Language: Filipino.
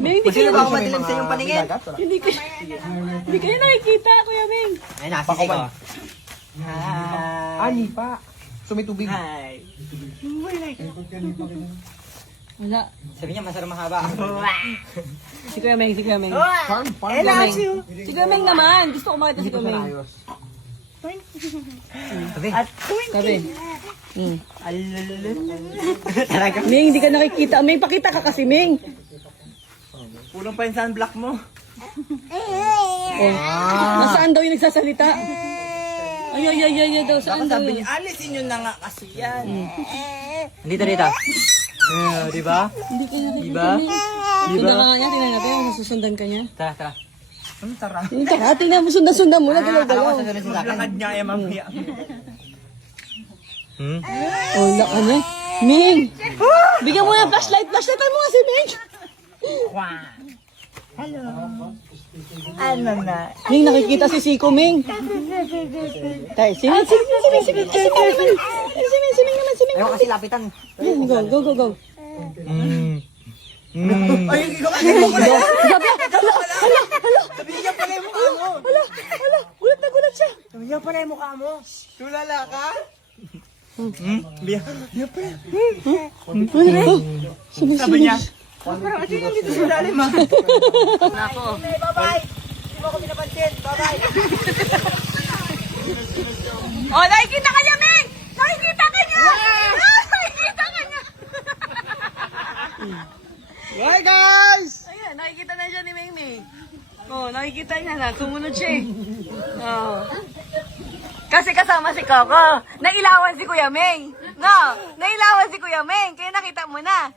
Ming, hindi kayo, Sino ba ako madilim sa iyong paningin? hindi kayo nakikita, Kuya Ming. Ay, nakasisig ko. Ani pa. So may tubig. Hi. Wala. Sabi niya, masarap mahaba. Si Kuya Ming, si Kuya Ming. Farm. I love you. Si Kuya Ming naman. Gusto ko makita si Kuya Ming. Sabi. Sabi. Talaga. Ming, hindi ka nakikita. Ming, pakita ka kasi, Ming. Pulong pa yung sunblock mo. Oh. Nasaan daw yung nagsasalita? Ay, daw. Saan daw yun? alisin nyo na nga kasi yan. Dito. Di ba? Hindi ka nakikita, Diba? Ming. Sundan ka nga niya. Tingnan natin. Susundan ka niya. Tara. Ano tara? Tara, tingnan mo. Sundan mo. Nagalaw-galaw. Maglakad niya ay mamaya. Oh, laka niya. Ming! Bigyan mo na flashlight. Flashlightan mo nga si Ming. Ano na? Ming, nakikita si Siko, Ming. Tay, si Ming naman. Ayaw kasi lapitan. Go. Ay, ikaw kasi mo ko na yan. Sabi niya pala yung mukha mo. Hala, gulat na gulat siya. Sabi niya pala yung mukha mo. Tulala ka? Sabi niya. Parang ito yung dito sa lalim ah. Nako. Bye-bye. Hindi mo ako pinapansin. Bye-bye. Oh, nakikita ka niya, Ming! Nakikita ka niya! Nakikita ka niya! Bye guys! Ayan, nakikita na siya ni Ming Ming. Oh, nakikita niya na. Sumunod siya eh. Oh. Kasi kasama si Coco. Nailawan si Kuya Ming. No, nailawan si Kuya Ming. Kaya nakita mo na.